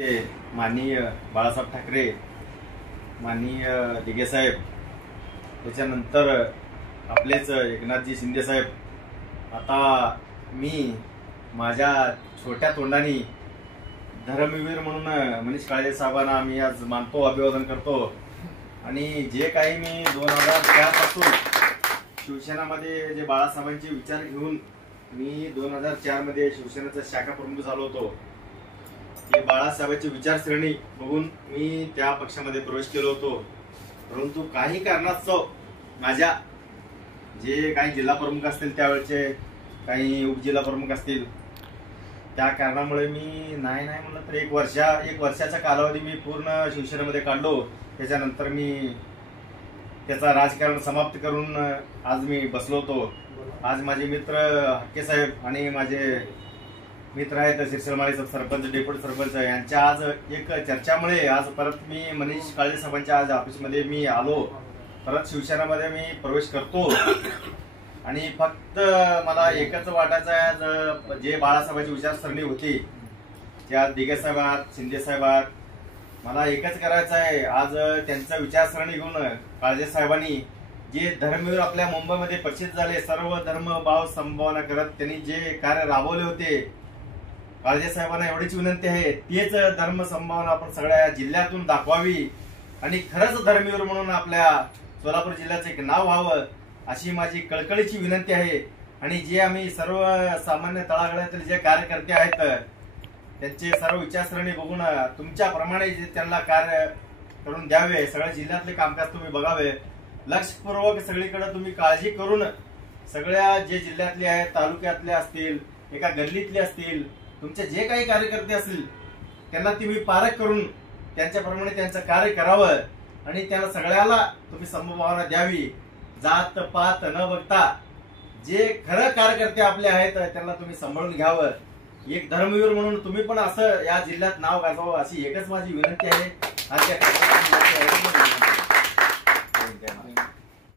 माननीय बाळासाहेब ठाकरे, माननीय दिघे साहेब, त्याच्यानंतर आपलेच एकनाथजी शिंदे साहेब, आता मी माझ्या छोट्या तोंडाने धर्मवीर म्हणून मनीष काळे साहेबांना मी आज मानतो, अभिवादन करतो। आणि जे काही मी 2004 पासून शिवसेनेमध्ये जे बाळासाहेबांचे विचार घेऊन मी 2004 मध्ये शिवसेनेचा शाखा प्रमुख झालो होतो, ते बाळासाहेबांची विचारसरणी बघून मी त्या पक्षामध्ये प्रवेश केलो होतो। परंतु काही कारणास्तव माझ्या जे काही जिल्हा प्रमुख असतील, त्यावेळचे काही उपजिल्हा प्रमुख असतील, त्या कारणामुळे मी नाही म्हणलं तर एक वर्षाचा कालावधी मी पूर्ण शिवसेनेमध्ये काढलो। त्याच्यानंतर मी त्याचा राजकारण समाप्त करून आज मी बसलो होतो। आज माझे मित्र हक्के साहेब आणि माझे मित्र आहेत शिरसळमाळीचे सरपंच, डेप्युटी सरपंच यांच्या आज एक चर्चामुळे आज परत मी मनीष काळे साहेबांच्या आज ऑफिसमध्ये मी आलो, परत शिवसेनेमध्ये मी प्रवेश करतो। आणि फक्त मला एकच वाटायचं आहे, जे बाळासाहेबांची विचारसरणी होती, त्या दिघे साहेबात, शिंदे साहेबात, मला एकच करायचं आहे। आज त्यांचं विचारसरणी घेऊन काळजे साहेबांनी जे धर्मवीर आपल्या मुंबईमध्ये प्रसिद्ध झाले, सर्व धर्म भाव संभावना करत त्यांनी जे कार्य राबवले होते, काळजे साहेबांना एवढीच विनंती आहे, तेच धर्म संभावना आपण सगळ्या जिल्ह्यातून दाखवावी आणि खरंच धर्मवीर म्हणून आपल्या सोलापूर जिल्ह्याचं एक नाव व्हावं, अशी माझी कळकळीची विनंती आहे। आणि जे आम्ही सर्व सामान्य तळागाळातील जे कार्यकर्ते आहेत, त्यांचे सर्व विचारसरणी बघून तुमच्याप्रमाणे जे त्यांना कार्य करून द्यावे, सगळ्या जिल्ह्यातले कामकाज तुम्ही बघावे, लक्षपूर्वक सगळीकडे तुम्ही काळजी करून सगळ्या जे जिल्ह्यातले आहेत, तालुक्यातले असतील, एका गल्लीतले असतील, तुमचे जे काही कार्यकर्ते असतील, त्यांना तुम्ही पारख करून त्यांच्याप्रमाणे त्यांचं कार्य करावं आणि त्यांना सगळ्याला तुम्ही समभावना द्यावी, जात पात न बघता जे खरं कार्यकर्ते आपले आहेत त्यांना तुम्ही सांभाळून घ्यावं। एक धर्मवीर म्हणून तुम्ही पण असं या जिल्ह्यात नाव गाजवावं, अशी एकच माझी विनंती आहे।